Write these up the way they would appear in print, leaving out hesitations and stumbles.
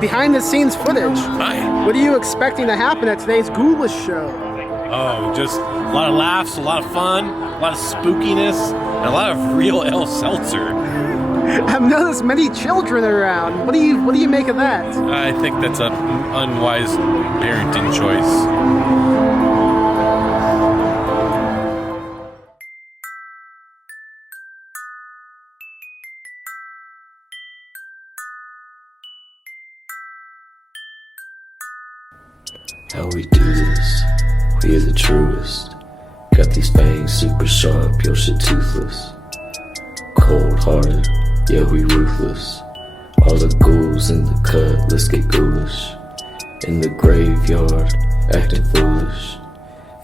behind the scenes footage. Hi. What are you expecting to happen at today's Ghoulish Show? Oh, just a lot of laughs, a lot of fun, a lot of spookiness, and a lot of real ale seltzer. I've noticed many children around. What do you make of that? I think that's an unwise parenting choice. How we do this, we are the truest. Got these fangs super sharp, your shit toothless. Cold-hearted, yeah we ruthless. All the ghouls in the cut, let's get ghoulish. In the graveyard, acting foolish.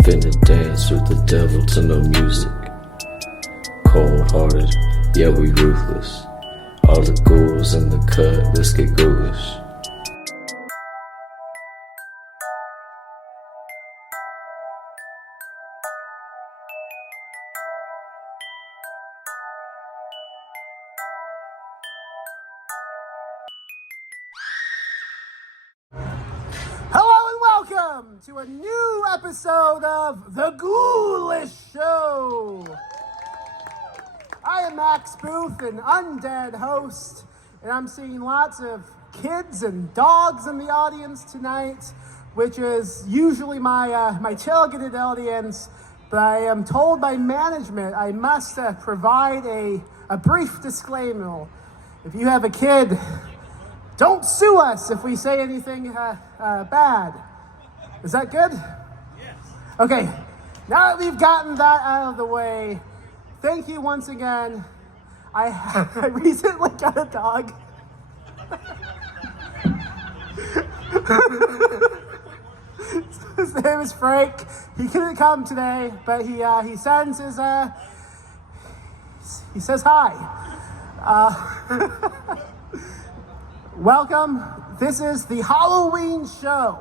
Finna dance with the devil to no music. Cold-hearted, yeah we ruthless. All the ghouls in the cut, let's get ghoulish. Hello and welcome to a new episode of The Ghoulish Show. I am Max Booth, an undead host, and I'm seeing lots of kids and dogs in the audience tonight, which is usually my tailgated audience, but I am told by management I must provide a brief disclaimer. If you have a kid, don't sue us if we say anything bad. Is that good? Yes. Okay, now that we've gotten that out of the way, thank you once again. I recently got a dog. His name is Frank. He couldn't come today, but he sends his he says hi. Welcome. This is the Halloween show.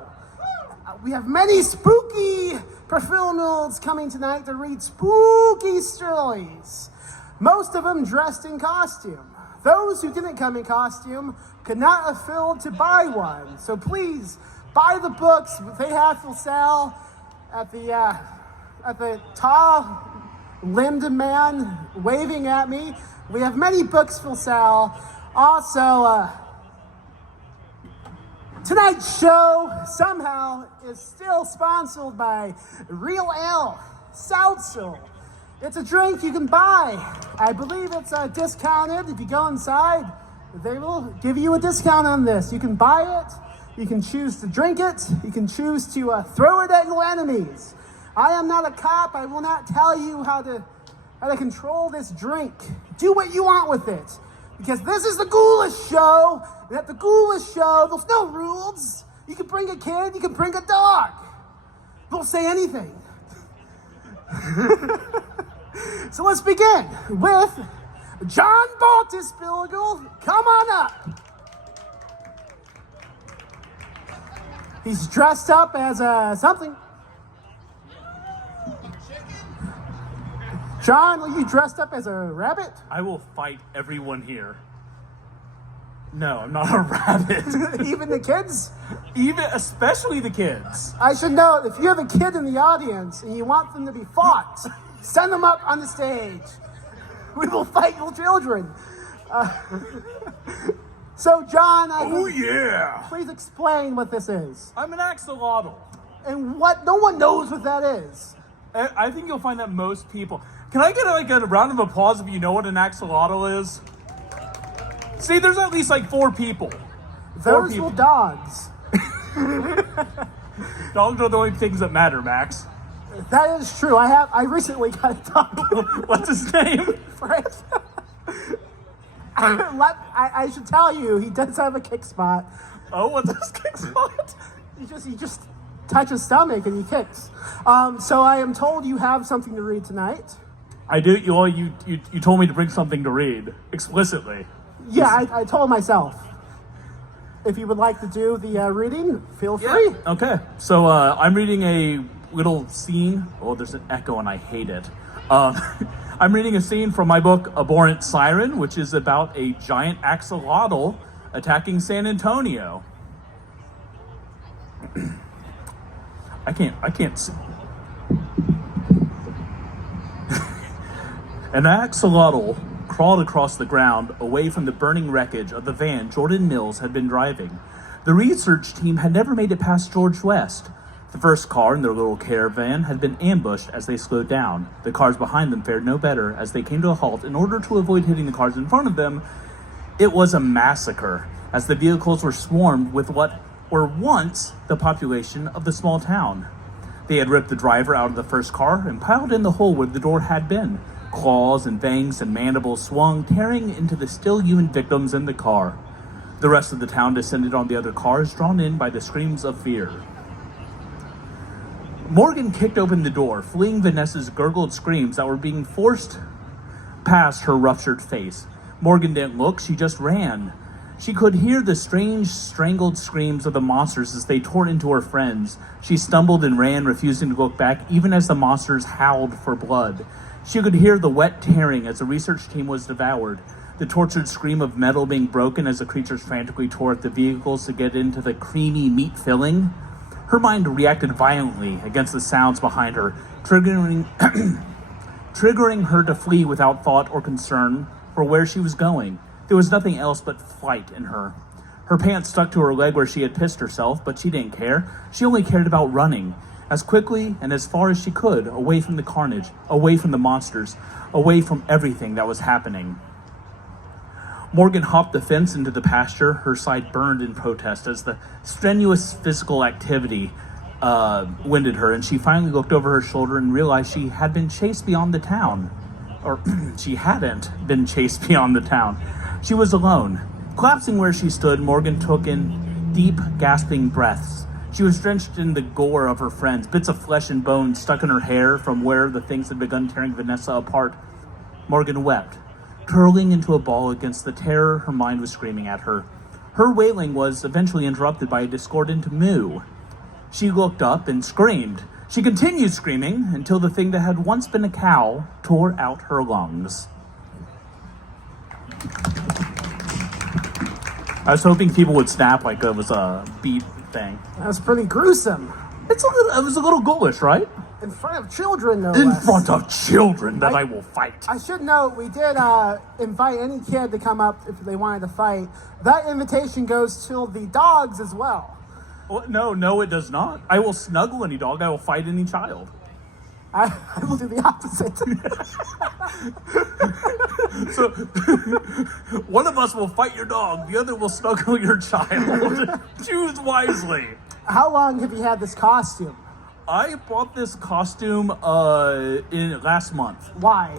We have many spooky professionals coming tonight to read spooky stories. Most of them dressed in costume. Those who didn't come in costume could not afford to buy one. So please buy the books. They have for sale at the tall limbed man waving at me. We have many books for sale. Also, tonight's show somehow is still sponsored by Real Ale Seltzer. It's a drink you can buy. I believe it's discounted. If you go inside, they will give you a discount on this. You can buy it. You can choose to drink it. You can choose to throw it at your enemies. I am not a cop. I will not tell you how to control this drink. Do what you want with it. Because this is the Ghoulish Show, and at the Ghoulish Show, there's no rules. You can bring a kid, you can bring a dog. They'll say anything. So let's begin with John Baltisberger. Come on up. He's dressed up as something. John, are you dressed up as a rabbit? I will fight everyone here. No, I'm not a rabbit. Even the kids? Especially the kids. I should note, if you have a kid in the audience and you want them to be fought, send them up on the stage. We will fight your children. So, John, Oh yeah! please explain what this is. I'm an axolotl. And what? No one knows what that is. I think you'll find that most people... Can I get a round of applause if you know what an axolotl is? See, there's at least 4 people. Those were dogs. Dogs are the only things that matter, Max. That is true. I recently got a dog. What's his name? Frank. I should tell you, he does have a kick spot. Oh, what's his kick spot? He just touches his stomach and he kicks. So I am told you have something to read tonight. I do. You told me to bring something to read explicitly. Yeah, I told myself. If you would like to do the reading, feel free. Yeah. Okay. So I'm reading a little scene. Oh, there's an echo and I hate it. I'm reading a scene from my book, Abhorrent Siren, which is about a giant axolotl attacking San Antonio. I can't see. An axolotl crawled across the ground away from the burning wreckage of the van Jordan Mills had been driving. The research team had never made it past George West. The first car in their little caravan had been ambushed as they slowed down. The cars behind them fared no better as they came to a halt in order to avoid hitting the cars in front of them. It was a massacre, as the vehicles were swarmed with what were once the population of the small town. They had ripped the driver out of the first car and piled in the hole where the door had been. Claws and fangs and mandibles swung, tearing into the still human victims in the car. The rest of the town descended on the other cars, drawn in by the screams of fear. Morgan kicked open the door, fleeing Vanessa's gurgled screams that were being forced past her ruptured face. Morgan didn't look, she just ran. She could hear the strange, strangled screams of the monsters as they tore into her friends. She stumbled and ran, refusing to look back, even as the monsters howled for blood. She could hear the wet tearing as the research team was devoured, the tortured scream of metal being broken as the creatures frantically tore at the vehicles to get into the creamy meat filling. Her mind reacted violently against the sounds behind her, triggering her to flee without thought or concern for where she was going. There was nothing else but flight in her. Her pants stuck to her leg where she had pissed herself, but she didn't care. She only cared about running, as quickly and as far as she could, away from the carnage, away from the monsters, away from everything that was happening. Morgan hopped the fence into the pasture. Her side burned in protest as the strenuous physical activity winded her, and she finally looked over her shoulder and realized she had been chased beyond the town. Or she hadn't been chased beyond the town. She was alone. Collapsing where she stood, Morgan took in deep, gasping breaths. She was drenched in the gore of her friends, bits of flesh and bone stuck in her hair from where the things had begun tearing Vanessa apart. Morgan wept, curling into a ball against the terror her mind was screaming at her. Her wailing was eventually interrupted by a discordant moo. She looked up and screamed. She continued screaming until the thing that had once been a cow tore out her lungs. I was hoping people would snap like it was a beat thing. That was pretty gruesome. It was a little ghoulish, right? In front of children, no In less. front of children that I will fight. I should note, we did invite any kid to come up if they wanted to fight. That invitation goes to the dogs as well. Well, no, it does not. I will snuggle any dog. I will fight any child. I will do the opposite. So, one of us will fight your dog. The other will snuggle your child. Choose wisely. How long have you had this costume? I bought this costume in last month Why?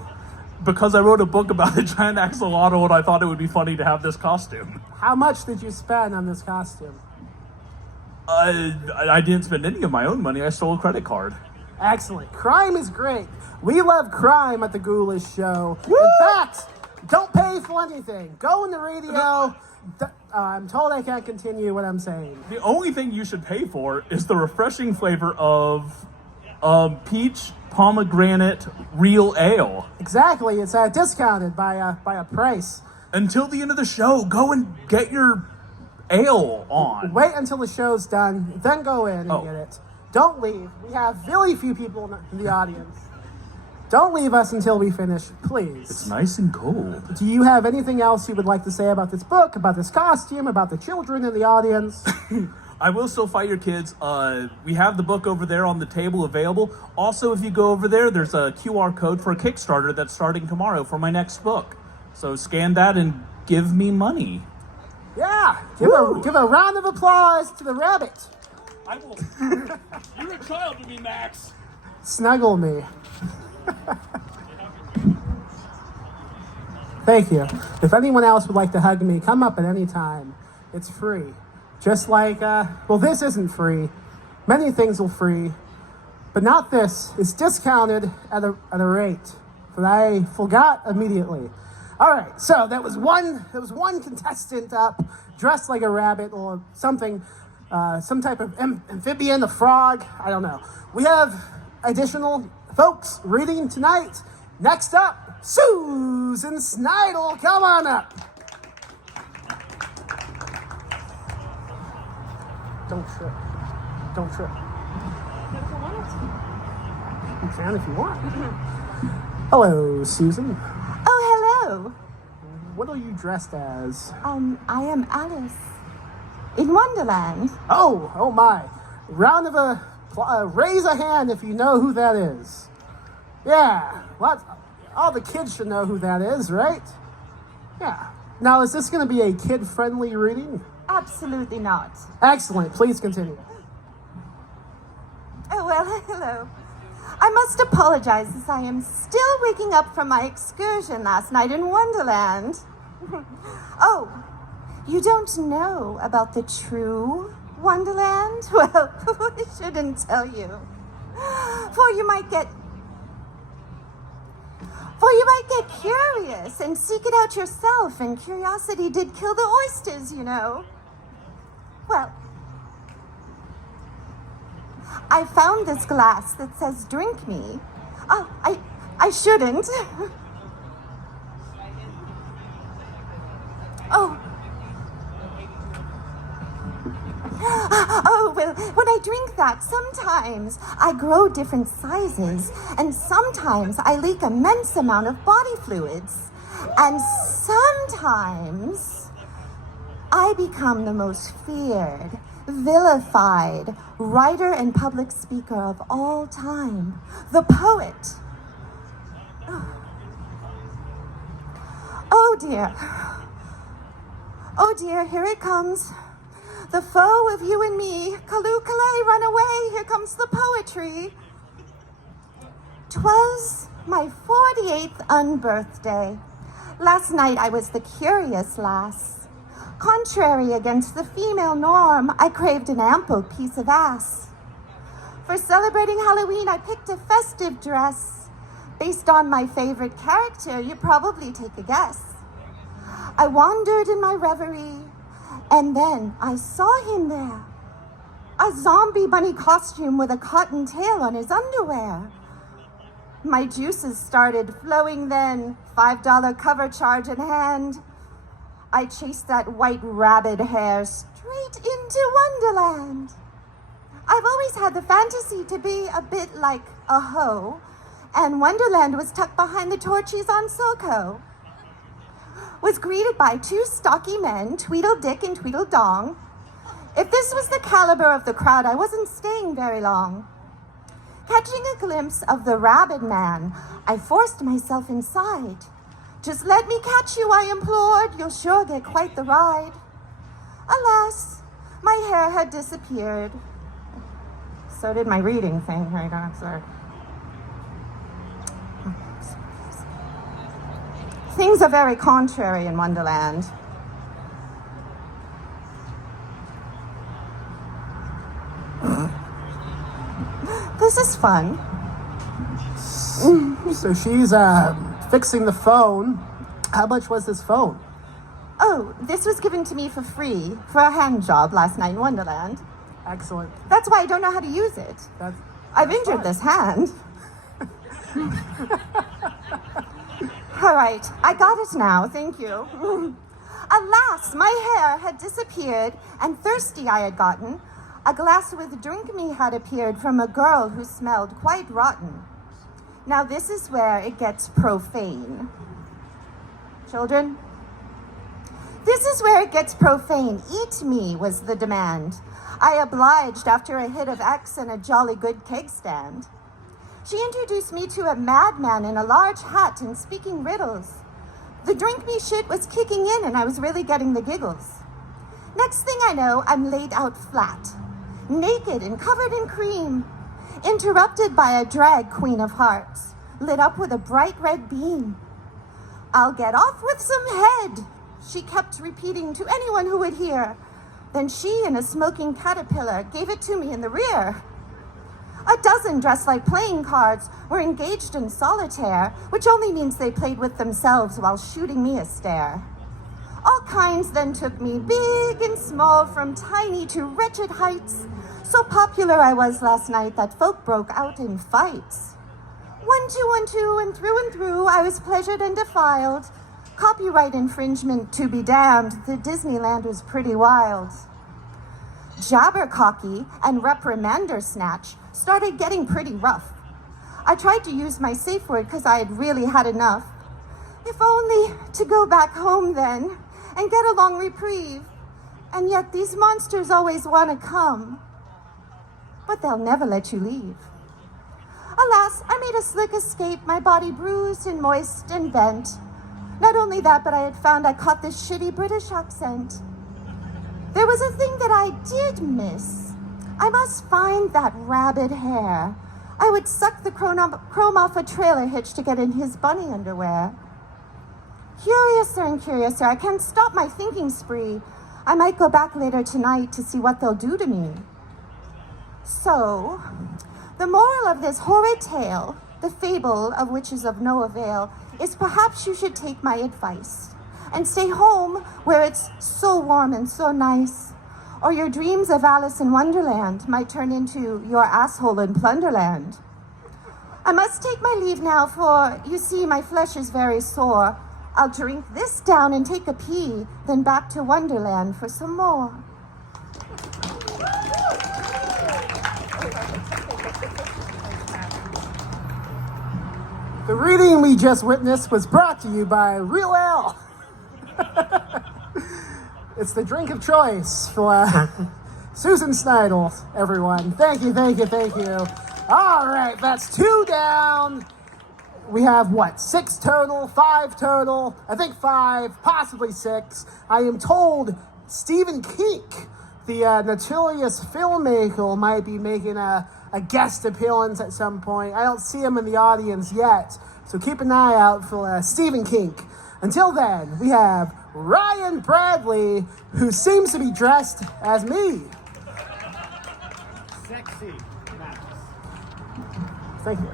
because I wrote a book about a giant axolotl, and I thought it would be funny to have this costume. How much did you spend on this costume? I didn't spend any of my own money. I stole a credit card. Excellent. Crime is great. We love crime at the Ghoulish Show. Woo! In fact, don't pay for anything. Go in the radio. I'm told I can't continue what I'm saying. The only thing you should pay for is the refreshing flavor of peach pomegranate real ale. Exactly. It's discounted by a price. Until the end of the show, go and get your ale on. Wait until the show's done, then go in and get it. Don't leave. We have very few people in the audience. Don't leave us until we finish, please. It's nice and cold. Do you have anything else you would like to say about this book, about this costume, about the children in the audience? I will still fight your kids. We have the book over there on the table available. Also, if you go over there, there's a QR code for a Kickstarter that's starting tomorrow for my next book. So scan that and give me money. Yeah, give a round of applause to the rabbit. I will. You're a child to me, Max. Snuggle me. Thank you. If anyone else would like to hug me, come up at any time. It's free. Just like, well, this isn't free. Many things are free, but not this. It's discounted at a rate that I forgot immediately. All right, so there was one contestant up dressed like a rabbit or something, some type of amphibian, a frog, I don't know. We have additional folks reading tonight. Next up, Susan Snyder, come on up. Don't trip. Don't trip. You can if you want. Hello, Susan. Oh, hello. What are you dressed as? I am Alice. In Wonderland. Oh my. Round of raise a hand if you know who that is. Yeah, all the kids should know who that is, right? Yeah. Now, is this going to be a kid-friendly reading? Absolutely not. Excellent. Please continue. Oh, well, hello. I must apologize as I am still waking up from my excursion last night in Wonderland. Oh, you don't know about the true Wonderland? Well, I shouldn't tell you. For you might get curious and seek it out yourself, and curiosity did kill the oysters, you know. Well, I found this glass that says drink me. Oh, I shouldn't. Oh, well, when I drink that, sometimes I grow different sizes, and sometimes I leak immense amount of body fluids, and sometimes I become the most feared, vilified writer and public speaker of all time, the poet. Oh dear. Oh dear, here it comes. The foe of you and me. Callooh, Calais, run away, here comes the poetry. 'Twas my 48th unbirthday. Last night I was the curious lass. Contrary against the female norm, I craved an ample piece of ass. For celebrating Halloween, I picked a festive dress. Based on my favorite character, you probably take a guess. I wandered in my reverie, and then I saw him there. A zombie bunny costume with a cotton tail on his underwear. My juices started flowing then, $5 cover charge in hand. I chased that white rabbit hair straight into Wonderland. I've always had the fantasy to be a bit like a hoe, and Wonderland was tucked behind the torchies on Soko. Was greeted by two stocky men, Tweedledick and Tweedledong. If this was the caliber of the crowd, I wasn't staying very long. Catching a glimpse of the rabbit man, I forced myself inside. Just let me catch you, I implored. You'll sure get quite the ride. Alas, my hair had disappeared. So did my reading thing right outside. Things are very contrary in Wonderland. This is fun. So she's fixing the phone. How much was this phone? Oh, this was given to me for free for a hand job last night in Wonderland. Excellent. That's why I don't know how to use it. I've injured this hand. All right, I got it now, thank you. Alas, my hair had disappeared, and thirsty I had gotten. A glass with drink me had appeared from a girl who smelled quite rotten. Now this is where it gets profane. Children? This is where it gets profane. Eat me was the demand. I obliged after a hit of X and a jolly good keg stand. She introduced me to a madman in a large hat and speaking riddles. The drink me shit was kicking in and I was really getting the giggles. Next thing I know, I'm laid out flat, naked and covered in cream, interrupted by a drag queen of hearts, lit up with a bright red beam. I'll get off with some head, she kept repeating to anyone who would hear. Then she and a smoking caterpillar gave it to me in the rear. A dozen dressed like playing cards were engaged in solitaire, which only means they played with themselves while shooting me a stare. All kinds then took me, big and small, from tiny to wretched heights. So popular I was last night that folk broke out in fights. 1, 2, 1, 2, and through, I was pleasured and defiled. Copyright infringement to be damned, the Disneyland was pretty wild. Jabbercocky and reprimander snatch started getting pretty rough. I tried to use my safe word because I had really had enough. If only to go back home then and get a long reprieve. And yet these monsters always want to come. But they'll never let you leave. Alas, I made a slick escape, my body bruised and moist and bent. Not only that, but I had found I caught this shitty British accent. There was a thing that I did miss. I must find that rabbit hair. I would suck the chrome off a trailer hitch to get in his bunny underwear. Curiouser and curiouser, I can't stop my thinking spree. I might go back later tonight to see what they'll do to me. So, the moral of this horrid tale, the fable of which is of no avail, is perhaps you should take my advice and stay home where it's so warm and so nice. Or your dreams of Alice in Wonderland might turn into your asshole in Plunderland. I must take my leave now, for you see my flesh is very sore. I'll drink this down and take a pee, then back to Wonderland for some more. The reading we just witnessed was brought to you by Real Ale. It's the drink of choice for Susan Snyder, everyone. Thank you, thank you, thank you. All right, that's 2 down. We have, what, 6 total, 5 total? I think 5, possibly 6. I am told Stephen Kink, the notorious filmmaker, might be making a guest appearance at some point. I don't see him in the audience yet, so keep an eye out for Stephen Kink. Until then, we have Ryan Bradley, who seems to be dressed as me. Sexy Max. Thank you.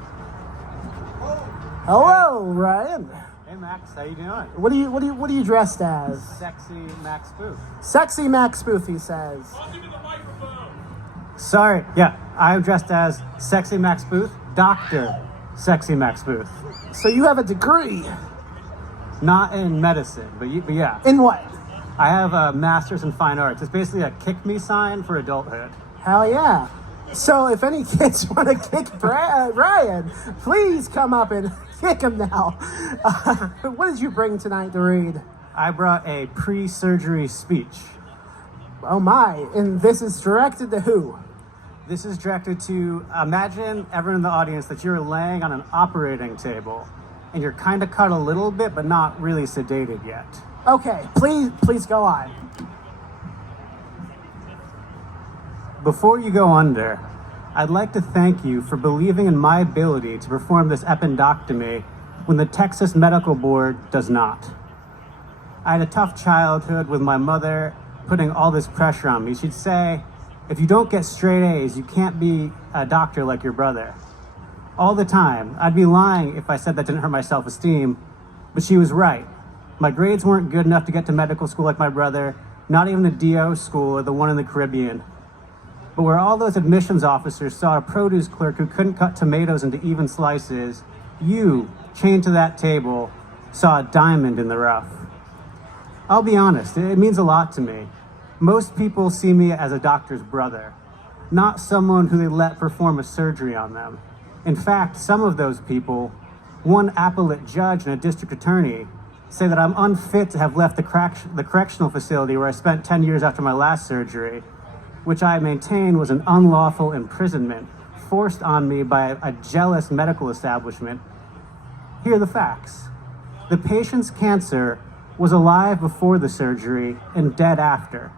Hello, Ryan. Hey Max, how you doing? What are you dressed as? Sexy Max Booth. Sexy Max Booth, he says. Sorry, yeah, I'm dressed as Sexy Max Booth, Dr. Sexy Max Booth. So you have a degree. Not in medicine, but yeah. In what? I have a master's in fine arts. It's basically a kick me sign for adulthood. Hell yeah. So if any kids want to kick Ryan, please come up and kick him now. What did you bring tonight to read? I brought a pre-surgery speech. Oh my, and this is directed to who? This is directed to, imagine everyone in the audience that you're laying on an operating table and you're kind of cut a little bit, but not really sedated yet. Okay, please go on. Before you go under, I'd like to thank you for believing in my ability to perform this appendectomy when the Texas Medical Board does not. I had a tough childhood with my mother putting all this pressure on me. She'd say, if you don't get straight A's, you can't be a doctor like your brother. All the time. I'd be lying if I said that didn't hurt my self-esteem, but she was right. My grades weren't good enough to get to medical school like my brother, not even the DO school or the one in the Caribbean. But where all those admissions officers saw a produce clerk who couldn't cut tomatoes into even slices, you, chained to that table, saw a diamond in the rough. I'll be honest, it means a lot to me. Most people see me as a doctor's brother, not someone who they let perform a surgery on them. In fact, some of those people, one appellate judge and a district attorney, say that I'm unfit to have left the correctional facility where I spent 10 years after my last surgery, which I maintain was an unlawful imprisonment forced on me by a jealous medical establishment. Here are the facts. The patient's cancer was alive before the surgery and dead after.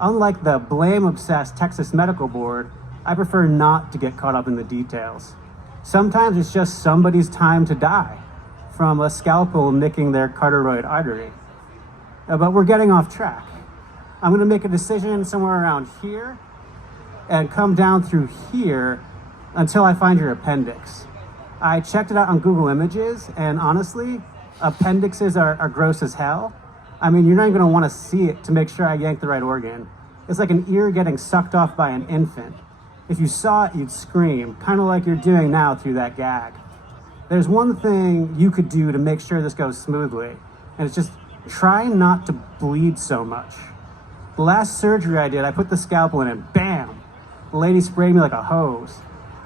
Unlike the blame-obsessed Texas Medical Board, I prefer not to get caught up in the details. Sometimes it's just somebody's time to die from a scalpel nicking their carotid artery. But we're getting off track. I'm going to make a decision somewhere around here and come down through here until I find your appendix. I checked it out on Google Images, and honestly, appendixes are gross as hell. I mean, you're not even going to want to see it to make sure I yank the right organ. It's like an ear getting sucked off by an infant. If you saw it, you'd scream, kind of like you're doing now through that gag. There's one thing you could do to make sure this goes smoothly, and it's just try not to bleed so much. The last surgery I did, I put the scalpel in and bam! The lady sprayed me like a hose.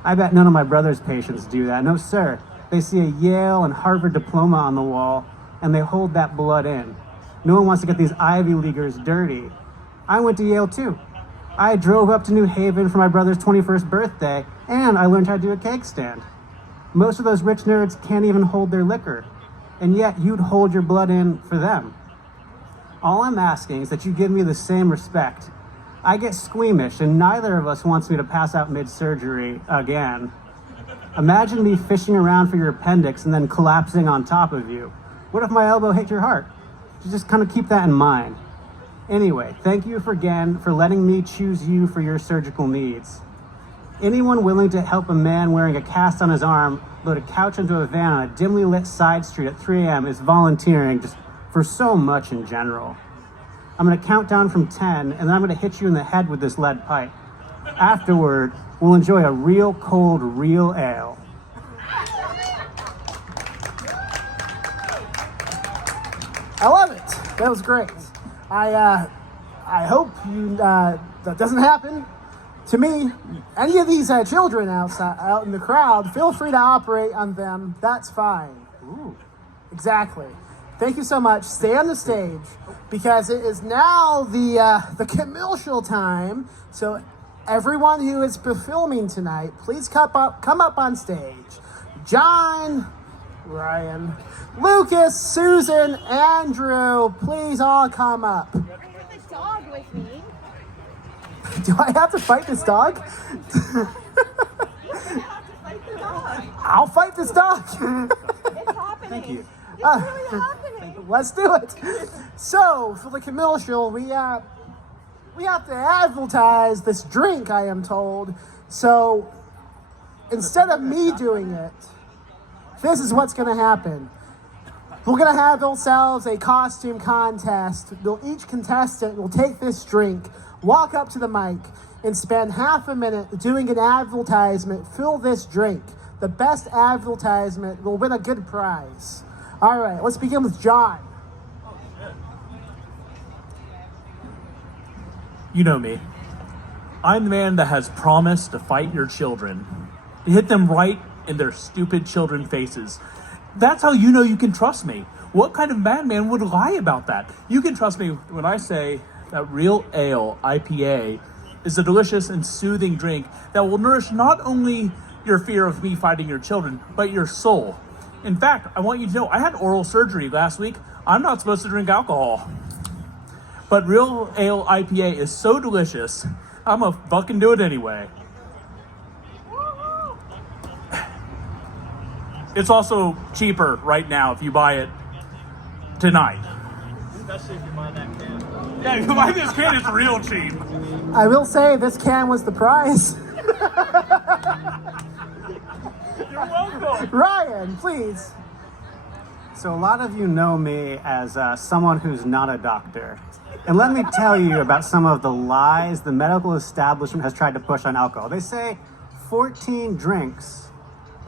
I bet none of my brother's patients do that. No, sir. They see a Yale and Harvard diploma on the wall, and they hold that blood in. No one wants to get these Ivy Leaguers dirty. I went to Yale too. I drove up to New Haven for my brother's 21st birthday, and I learned how to do a cake stand. Most of those rich nerds can't even hold their liquor, and yet you'd hold your blood in for them. All I'm asking is that you give me the same respect. I get squeamish, and neither of us wants me to pass out mid-surgery again. Imagine me fishing around for your appendix and then collapsing on top of you. What if my elbow hit your heart? Just kind of keep that in mind. Anyway, thank you again for letting me choose you for your surgical needs. Anyone willing to help a man wearing a cast on his arm load a couch into a van on a dimly lit side street at 3 a.m. is volunteering just for so much in general. I'm going to count down from 10, and then I'm going to hit you in the head with this lead pipe. Afterward, we'll enjoy a real cold, real ale. I love it. That was great. I hope that doesn't happen to me. Any of these children out in the crowd, feel free to operate on them. That's fine. Ooh, exactly. Thank you so much. Stay on the stage because it is now the commercial time. So everyone who is filming tonight, please come up on stage. John, Ryan, Lucas, Susan, Andrew, please all come up. The dog with me. Do I have to fight this dog? I'll fight this dog. It's happening. Thank you. It's really happening. Let's do it. So, for the commercial, we have to advertise this drink, I am told. So, instead of me doing it, this is what's going to happen. We're going to have ourselves a costume contest. Each contestant will take this drink, walk up to the mic, and spend half a minute doing an advertisement. Fill this drink. The best advertisement will win a good prize. All right, let's begin with John. You know me. I'm the man that has promised to fight your children, to hit them right in their stupid children faces. That's how you know you can trust me. What kind of madman would lie about that? You can trust me when I say that Real Ale IPA is a delicious and soothing drink that will nourish not only your fear of me fighting your children, but your soul. In fact, I want you to know I had oral surgery last week. I'm not supposed to drink alcohol. But Real Ale IPA is so delicious, I'm gonna fucking do it anyway. It's also cheaper right now if you buy it tonight. Especially if you buy that can. Yeah, if you buy this can, it's real cheap. I will say this can was the prize. You're welcome. Ryan, please. So a lot of you know me as someone who's not a doctor. And let me tell you about some of the lies the medical establishment has tried to push on alcohol. They say 14 drinks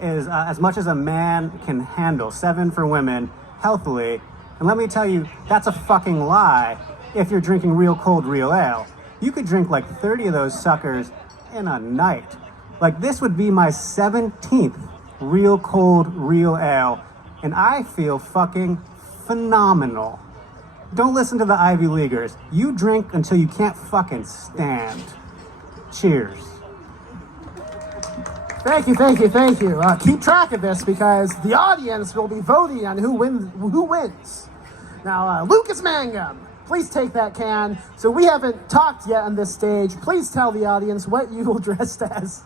is as much as a man can handle, 7 for women, healthily. And let me tell you, that's a fucking lie if you're drinking real cold, real ale. You could drink like 30 of those suckers in a night. Like this would be my 17th real cold, real ale. And I feel fucking phenomenal. Don't listen to the Ivy Leaguers. You drink until you can't fucking stand. Cheers. Thank you. Keep track of this because the audience will be voting on who wins. Now, Lucas Mangum, please take that can. So we haven't talked yet on this stage. Please tell the audience what you will dressed as.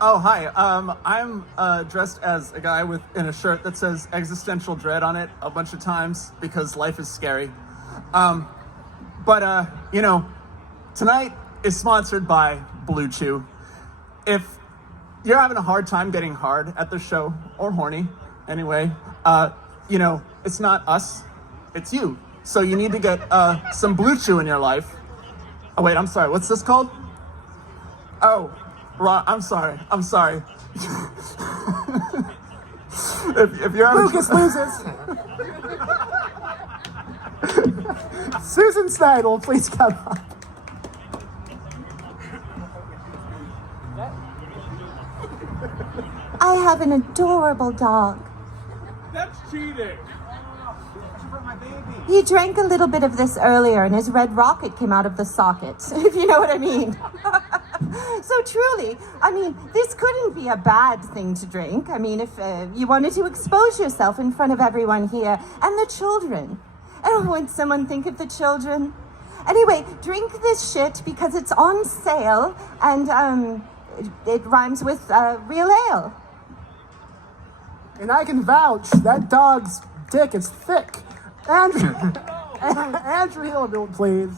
Oh, hi. I'm dressed as a guy in a shirt that says existential dread on it a bunch of times because life is scary. But tonight is sponsored by Blue Chew. If you're having a hard time getting hard at the show, or horny, anyway, it's not us, it's you. So you need to get some Blue Chew in your life. Oh, wait, I'm sorry. What's this called? Oh, Ron, I'm sorry. if you're having... Lucas loses. Susan Snyder, please come up. I have an adorable dog. That's cheating. He drank a little bit of this earlier and his red rocket came out of the socket, if you know what I mean. So truly, I mean, this couldn't be a bad thing to drink. I mean, if you wanted to expose yourself in front of everyone here and the children. Oh, would someone think of the children? Anyway, drink this shit because it's on sale and it rhymes with real ale. And I can vouch, that dog's dick is thick. Andrew, Andrew Hilbert, please.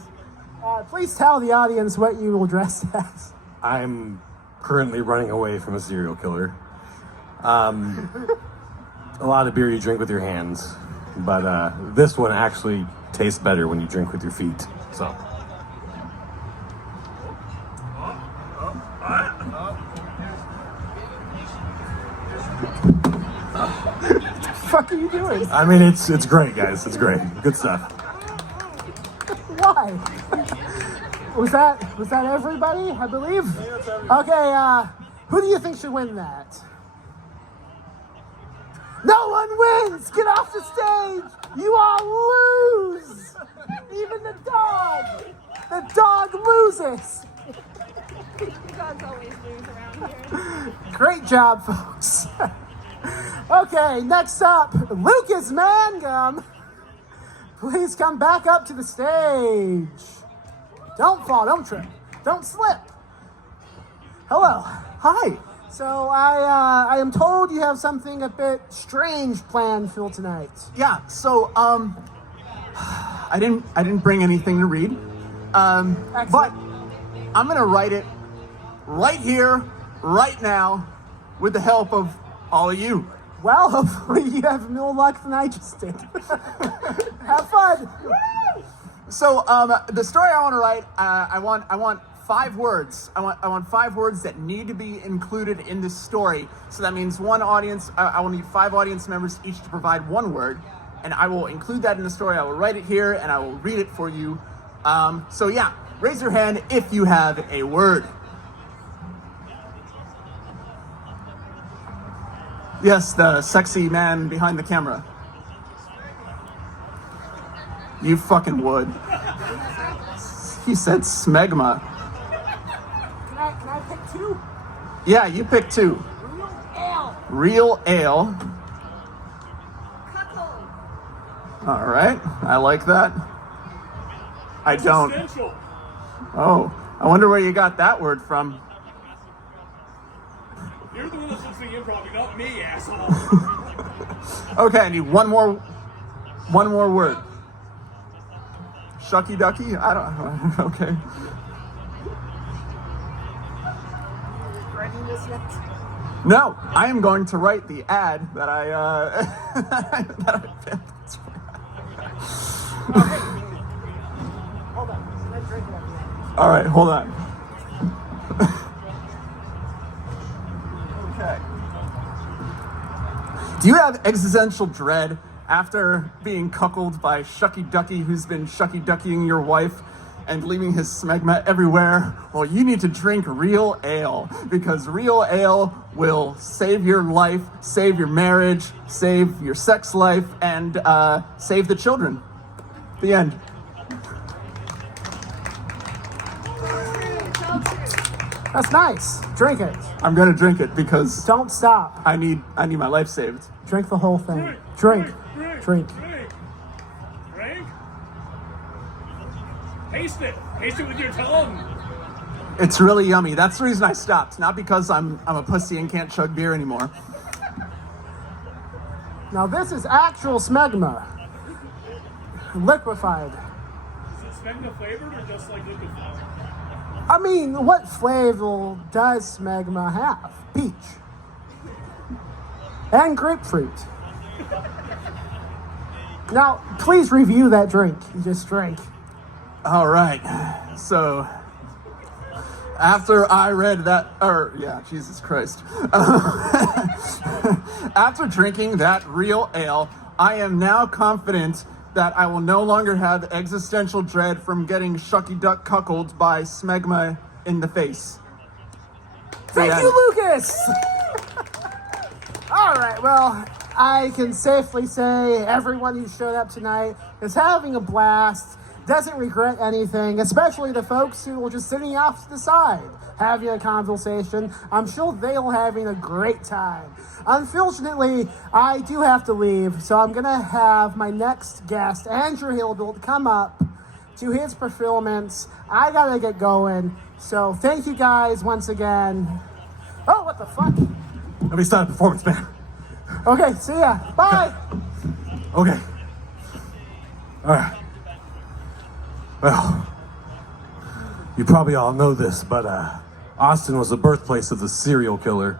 Please tell the audience what you will dress as. I'm currently running away from a serial killer. A lot of beer you drink with your hands, but this one actually tastes better when you drink with your feet. So. What the fuck are you doing? I mean, it's great, guys. It's great. Good stuff. Why? Was that everybody, I believe? Okay, who do you think should win that? No one wins! Get off the stage! You all lose! Even the dog! The dog loses! Dogs always lose around here. Great job, folks. Okay, next up, Lucas Mangum. Please come back up to the stage. Don't fall, don't trip, don't slip. Hello. Hi. So I am told you have something a bit strange planned for tonight. Yeah. So I didn't bring anything to read. But I'm gonna write it right here, right now, with the help of all of you. Well, hopefully you have more luck than I just did. Have fun. So the story I want to write, I want 5 words. I want 5 words that need to be included in this story. So that means one audience. I will need 5 audience members each to provide 1 word, and I will include that in the story. I will write it here, and I will read it for you. So yeah, raise your hand if you have a word. Yes, the sexy man behind the camera. You fucking would. He said smegma. Can I pick 2? Yeah, you pick 2. Real ale. Cuckold. All right, I like that. I don't. Oh, I wonder where you got that word from. You're the one that looks like improv, not me, asshole. Okay, I need one more word. Shucky ducky? I don't. Okay. Writing this yet? No, I am going to write the ad that I that I picked. Hold on. Can I drink it? All right, hold on. Okay. Do you have existential dread after being cuckolded by Shucky Ducky, who's been Shucky Duckying your wife and leaving his smegma everywhere? Well, you need to drink real ale, because real ale will save your life, save your marriage, save your sex life, and save the children. The end. That's nice. Drink it. I'm gonna drink it because Don't stop. I need my life saved. Drink the whole thing. Drink. Drink. Drink. Taste it. Taste it with your tongue. It's really yummy. That's the reason I stopped. Not because I'm a pussy and can't chug beer anymore. Now this is actual smegma. Liquefied. Is it smegma flavored or just like liquid flavored? I mean, what flavor does smegma have? Peach. And grapefruit. Now, please review that drink you just drank. All right. So after I read that, Jesus Christ. After drinking that real ale, I am now confident that I will no longer have existential dread from getting shucky duck cuckolded by smegma in the face. Thank you, Lucas! All right, well, I can safely say everyone who showed up tonight is having a blast, doesn't regret anything, especially the folks who were just sitting off to the side, having a conversation. I'm sure they're having a great time. Unfortunately, I do have to leave, so I'm going to have my next guest, Andrew Hilbert, come up to his performance. I got to get going, so thank you guys once again. Oh, what the fuck? Let me start the performance, man. Okay, see ya. Bye. Okay. All right. Well, you probably all know this, but Austin was the birthplace of the serial killer.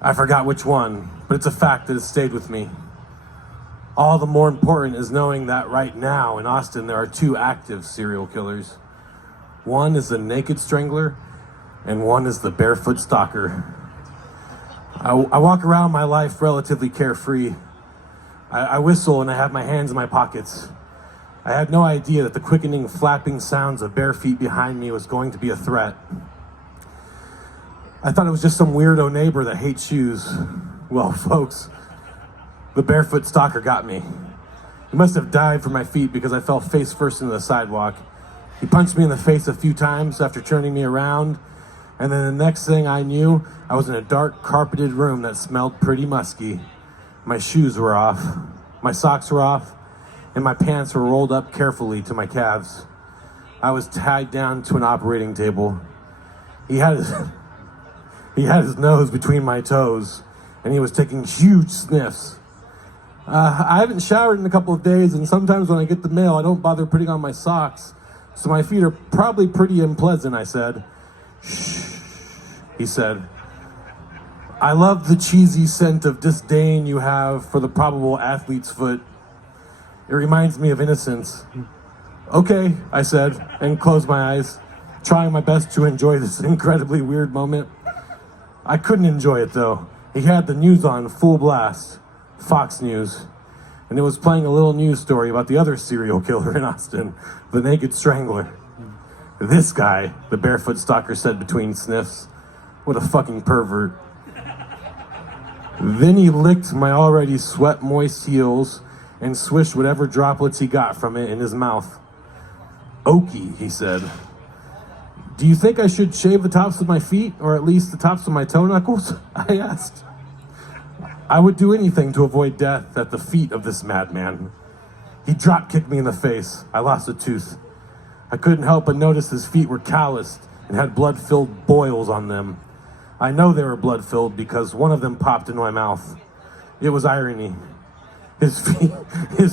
I forgot which one, but it's a fact that has stayed with me. All the more important is knowing that right now in Austin there are 2 active serial killers. One is the naked strangler, and one is the barefoot stalker. I walk around my life relatively carefree. I whistle and I have my hands in my pockets. I had no idea that the quickening, flapping sounds of bare feet behind me was going to be a threat. I thought it was just some weirdo neighbor that hates shoes. Well, folks, the barefoot stalker got me. He must have died for my feet because I fell face first into the sidewalk. He punched me in the face a few times after turning me around, and then the next thing I knew, I was in a dark, carpeted room that smelled pretty musky. My shoes were off, my socks were off, and my pants were rolled up carefully to my calves. I was tied down to an operating table. He had his nose between my toes, and he was taking huge sniffs. I haven't showered in a couple of days, and sometimes when I get the mail, I don't bother putting on my socks, so my feet are probably pretty unpleasant, I said. Shh, he said. I love the cheesy scent of disdain you have for the probable athlete's foot. It reminds me of innocence. Okay, I said, and closed my eyes, trying my best to enjoy this incredibly weird moment. I couldn't enjoy it, though. He had the news on full blast, Fox News, and it was playing a little news story about the other serial killer in Austin, the naked strangler. This guy, the barefoot stalker said between sniffs, what a fucking pervert. Then he licked my already sweat-moist heels and swished whatever droplets he got from it in his mouth. Okie, he said. Do you think I should shave the tops of my feet, or at least the tops of my toe knuckles? I asked. I would do anything to avoid death at the feet of this madman. He drop-kicked me in the face. I lost a tooth. I couldn't help but notice his feet were calloused and had blood-filled boils on them. I know they were blood-filled because one of them popped into my mouth. It was irony. His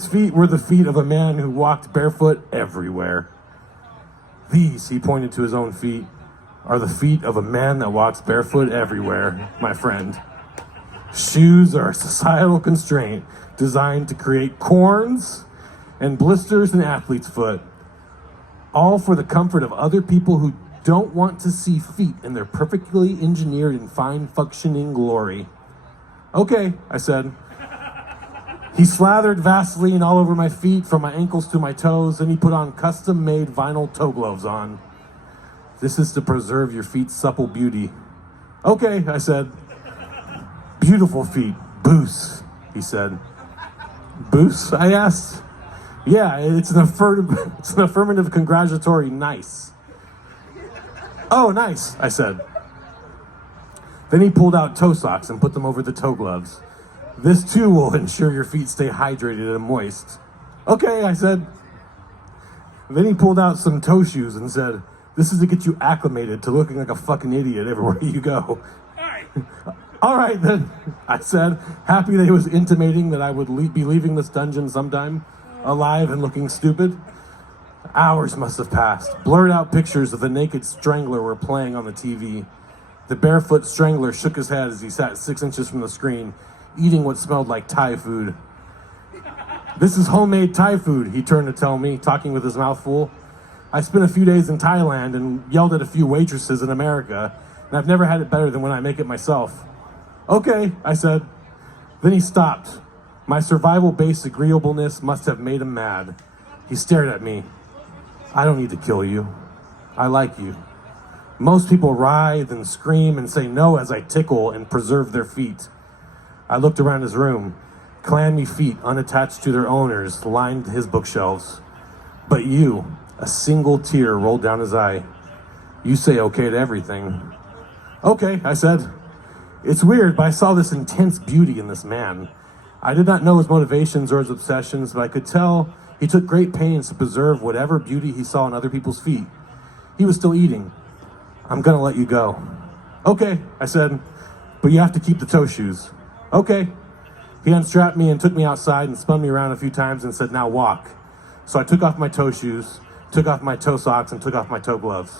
feet were the feet of a man who walked barefoot everywhere. These, he pointed to his own feet, are the feet of a man that walks barefoot everywhere, my friend. Shoes are a societal constraint designed to create corns and blisters in athlete's foot, all for the comfort of other people who don't want to see feet in their perfectly engineered and fine-functioning glory. Okay, I said. He slathered Vaseline all over my feet from my ankles to my toes, and he put on custom-made vinyl toe gloves on. This is to preserve your feet's supple beauty. Okay, I said. Beautiful feet. Boos, he said. Boos, I asked. Yeah, it's an affirmative congratulatory nice. Oh, nice, I said. Then he pulled out toe socks and put them over the toe gloves. This too will ensure your feet stay hydrated and moist. Okay, I said. Then he pulled out some toe shoes and said, this is to get you acclimated to looking like a fucking idiot everywhere you go. All right then, I said, happy that he was intimating that I would be leaving this dungeon sometime, alive and looking stupid. Hours must have passed. Blurred out pictures of the naked strangler were playing on the TV. The barefoot strangler shook his head as he sat 6 inches from the screen, eating what smelled like Thai food. This is homemade Thai food, he turned to tell me, talking with his mouth full. I spent a few days in Thailand and yelled at a few waitresses in America, and I've never had it better than when I make it myself. Okay, I said. Then he stopped, My survival-based agreeableness must have made him mad. He stared at me. I don't need to kill you. I like you. Most people writhe and scream and say no as I tickle and preserve their feet. I looked around his room. Clammy feet, unattached to their owners, lined his bookshelves. But you, a single tear rolled down his eye. You say okay to everything. Okay, I said. It's weird, but I saw this intense beauty in this man. I did not know his motivations or his obsessions, but I could tell he took great pains to preserve whatever beauty he saw in other people's feet. He was still eating. I'm gonna let you go. Okay, I said, but you have to keep the toe shoes. Okay. He unstrapped me and took me outside and spun me around a few times and said, now walk. So I took off my toe shoes, took off my toe socks, and took off my toe gloves.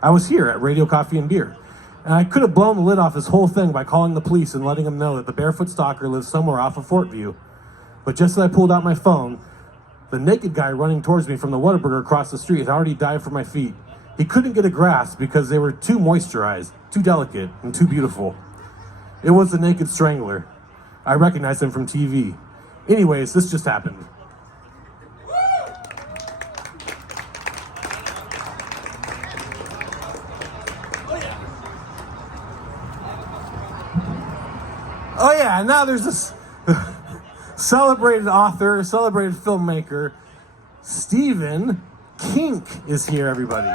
I was here at Radio Coffee and Beer, and I could have blown the lid off this whole thing by calling the police and letting them know that the barefoot stalker lives somewhere off of Fort View. But just as I pulled out my phone, the naked guy running towards me from the Whataburger across the street had already dived for my feet. He couldn't get a grasp because they were too moisturized, too delicate, and too beautiful. It was the Naked Strangler. I recognized him from TV. Anyways, this just happened. Oh yeah, now there's this celebrated author, celebrated filmmaker, Stephen Kink is here, everybody.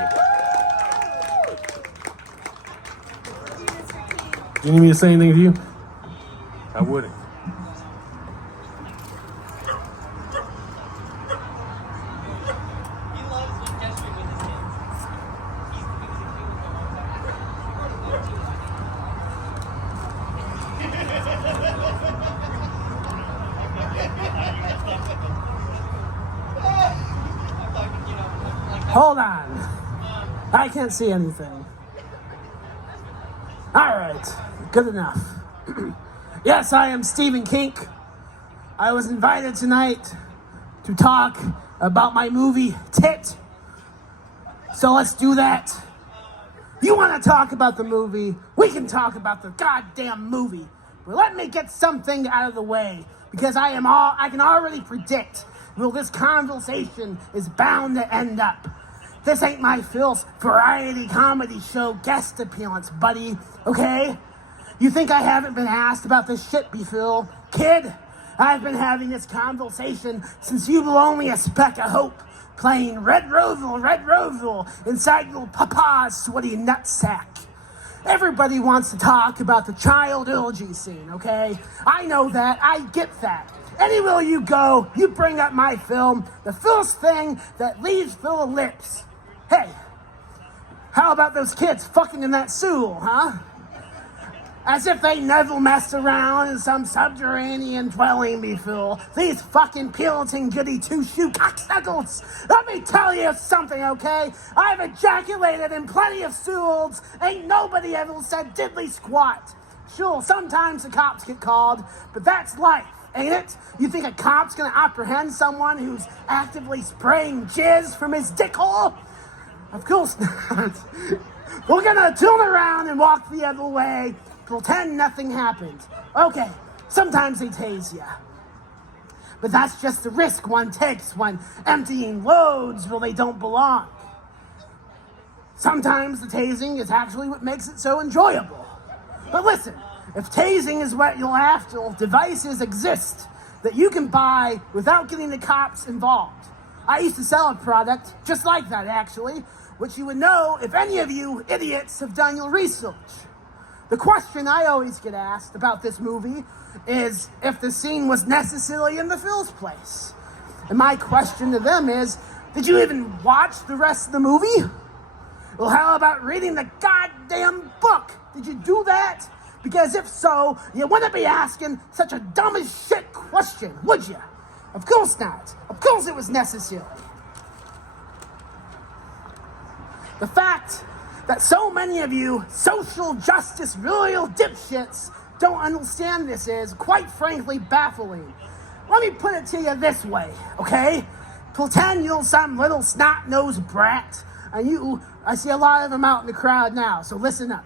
Do you need me to say anything to you? I wouldn't. Hold on. I can't see anything. All right, good enough. Yes, I am Stephen Kink. I was invited tonight to talk about my movie, Tit. So let's do that. You want to talk about the movie? We can talk about the goddamn movie. But let me get something out of the way, because I can already predict where this conversation is bound to end up. This ain't my Phil's variety comedy show guest appearance, buddy, okay? You think I haven't been asked about this shit before? Kid, I've been having this conversation since you were only a speck of hope, playing Red Roval inside your papa's sweaty nutsack. Everybody wants to talk about the child orgy scene, okay? I know that, I get that. Anywhere you go, you bring up my film, the first thing that leaves Phil lips. Hey, how about those kids fucking in that sewer, huh? As if they never messed around in some subterranean dwelling before. These fucking Puritan goody two-shoe cocksuckles. Let me tell you something, okay? I've ejaculated in plenty of sewers. Ain't nobody ever said diddly squat. Sure, sometimes the cops get called, but that's life, ain't it? You think a cop's gonna apprehend someone who's actively spraying jizz from his dick hole? Of course not. We're gonna turn around and walk the other way, pretend nothing happened. Okay, sometimes they tase you. But that's just the risk one takes when emptying loads where they don't belong. Sometimes the tasing is actually what makes it so enjoyable. But listen, if tasing is what you're after, devices exist that you can buy without getting the cops involved. I used to sell a product just like that, actually, which you would know if any of you idiots have done your research. The question I always get asked about this movie is if the scene was necessary in the first place. And my question to them is, did you even watch the rest of the movie? Well, how about reading the goddamn book? Did you do that? Because if so, you wouldn't be asking such a dumb as shit question, would you? Of course not. Of course it was necessary. The fact that so many of you social justice royal dipshits don't understand this is, quite frankly, baffling. Let me put it to you this way, okay? Pretend you're some little snot-nosed brat, and I see a lot of them out in the crowd now, so listen up.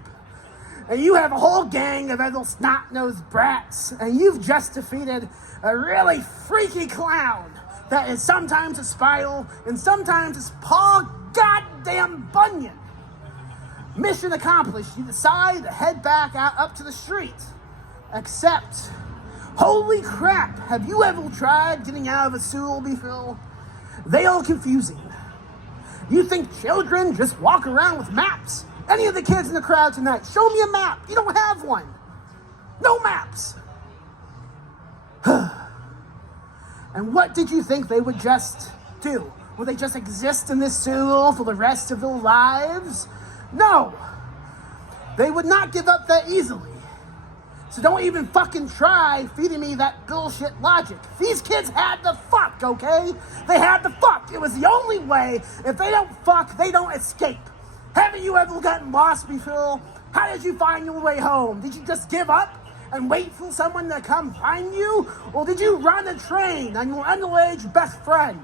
and you have a whole gang of little snot-nosed brats, and you've just defeated a really freaky clown that is sometimes a spiral and sometimes is Paul goddamn Bunyan. Mission accomplished. You decide to head back out up to the street. Except, holy crap, have you ever tried getting out of a sewer before? They are confusing. You think children just walk around with maps? Any of the kids in the crowd tonight, show me a map. You don't have one. No maps. And what did you think they would just do? Would they just exist in this sewer for the rest of their lives? No. They would not give up that easily. So don't even fucking try feeding me that bullshit logic. These kids had to fuck, okay? They had to fuck. It was the only way. If they don't fuck, they don't escape. Haven't you ever gotten lost before? How did you find your way home? Did you just give up and wait for someone to come find you? Or did you run a train on your underage best friend?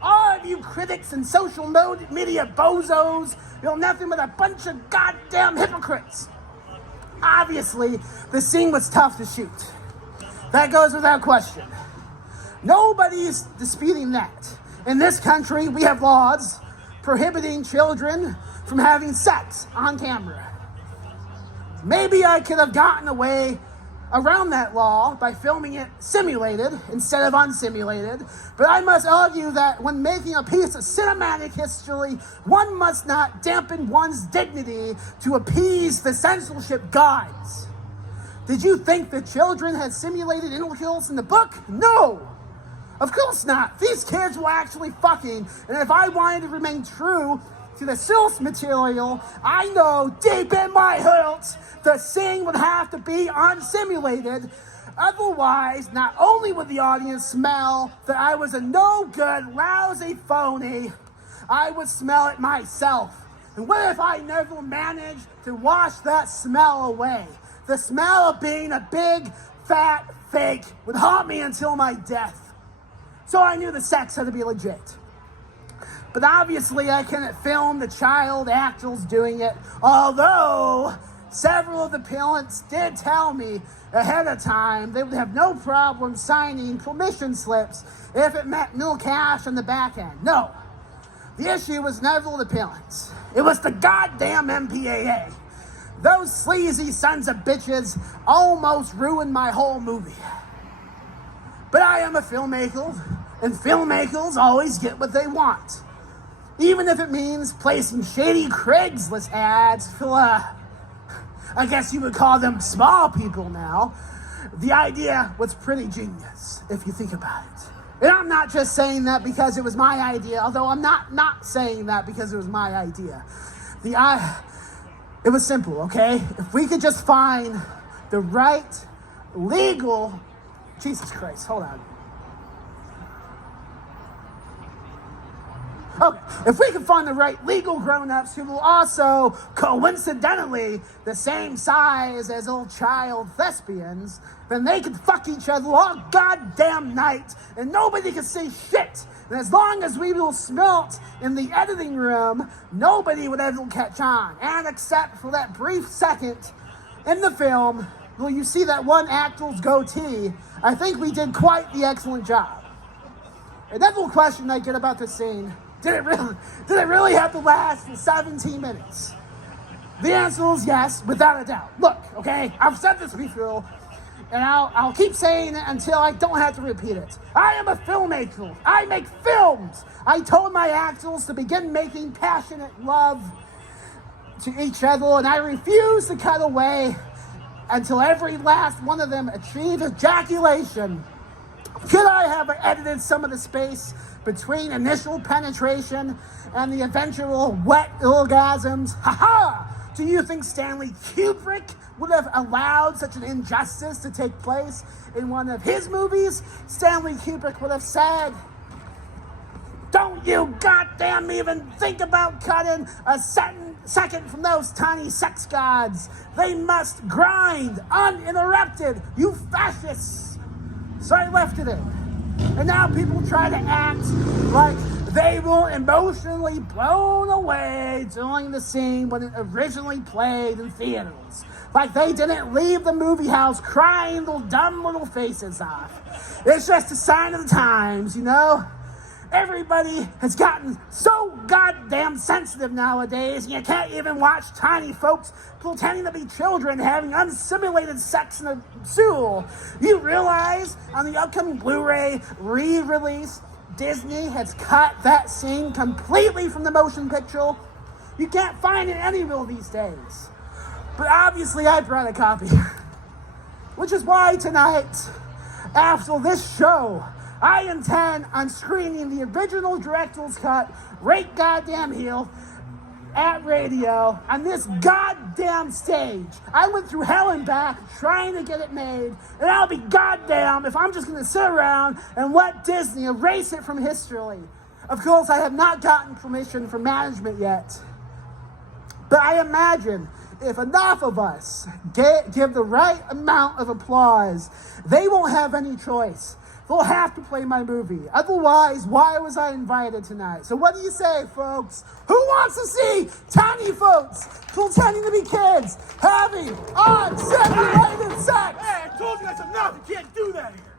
All of you critics and social media bozos, you're nothing but a bunch of goddamn hypocrites. Obviously, the scene was tough to shoot. That goes without question. Nobody's disputing that. In this country, we have laws prohibiting children from having sex on camera. Maybe I could have gotten away around that law by filming it simulated instead of unsimulated, but I must argue that when making a piece of cinematic history, one must not dampen one's dignity to appease the censorship gods. Did you think the children had simulated intercourse in the book? No! Of course not. These kids were actually fucking, and if I wanted to remain true to the source material, I know deep in my heart the scene would have to be unsimulated. Otherwise, not only would the audience smell that I was a no-good, lousy phony, I would smell it myself. And what if I never managed to wash that smell away? The smell of being a big, fat fake would haunt me until my death. So I knew the sex had to be legit. But obviously I couldn't film the child actors doing it, although several of the parents did tell me ahead of time they would have no problem signing permission slips if it meant no cash on the back end. No, the issue was never the parents. It was the goddamn MPAA. Those sleazy sons of bitches almost ruined my whole movie. But I am a filmmaker, and filmmakers always get what they want. Even if it means placing shady Craigslist ads for, I guess you would call them small people now. The idea was pretty genius, if you think about it. And I'm not just saying that because it was my idea, although I'm not saying that because it was my idea. It was simple, okay? If we could just find the right legal... Jesus Christ, hold on. Okay, if we can find the right legal grown-ups who will also, coincidentally, the same size as old child thespians, then they can fuck each other all goddamn night, and nobody can say shit. And as long as we will smelt in the editing room, nobody would ever catch on. And except for that brief second in the film, where you see that one actor's goatee, I think we did quite the excellent job. Another question I get about this scene: Did it really have to last for 17 minutes? The answer is yes, without a doubt. Look, okay, I've said this before, and I'll keep saying it until I don't have to repeat it. I am a filmmaker. I make films. I told my actors to begin making passionate love to each other, and I refuse to cut away until every last one of them achieved ejaculation. Could I have edited some of the space between initial penetration and the eventual wet orgasms? Ha-ha! Do you think Stanley Kubrick would have allowed such an injustice to take place in one of his movies? Stanley Kubrick would have said, "Don't you goddamn even think about cutting a second from those tiny sex gods. They must grind uninterrupted, you fascists." So I left it in. And now people try to act like they were emotionally blown away during the scene when it originally played in theaters. Like they didn't leave the movie house crying their dumb little faces off. It's just a sign of the times, you know? Everybody has gotten so goddamn sensitive nowadays, you can't even watch tiny folks pretending to be children having unsimulated sex in a stool. You realize on the upcoming Blu-ray re-release, Disney has cut that scene completely from the motion picture. You can't find it anywhere these days. But obviously I brought a copy. Which is why tonight, after this show, I intend on screening the original director's cut right goddamn here at radio on this goddamn stage. I went through hell and back trying to get it made, and I'll be goddamn if I'm just gonna sit around and let Disney erase it from history. Of course, I have not gotten permission from management yet. But I imagine if enough of us give the right amount of applause, they won't have any choice. They'll have to play my movie. Otherwise, why was I invited tonight? So what do you say, folks? Who wants to see tiny folks pretending to be kids having unsimulated sex? Hey, I told you that's enough. You can't do that here.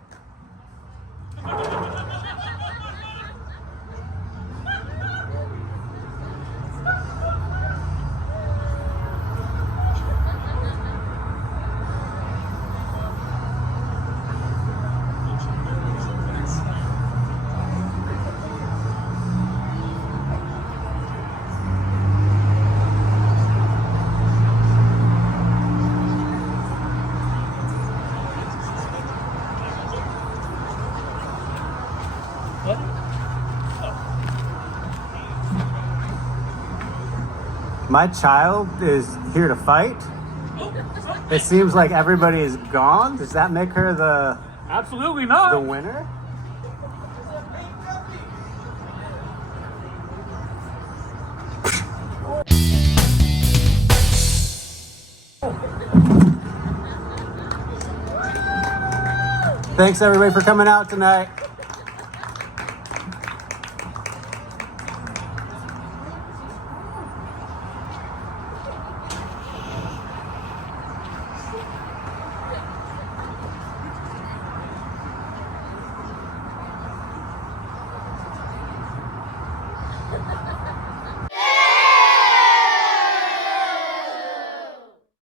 My child is here to fight. It seems like everybody is gone. Does that make her the Absolutely not. the winner? Thanks everybody for coming out tonight.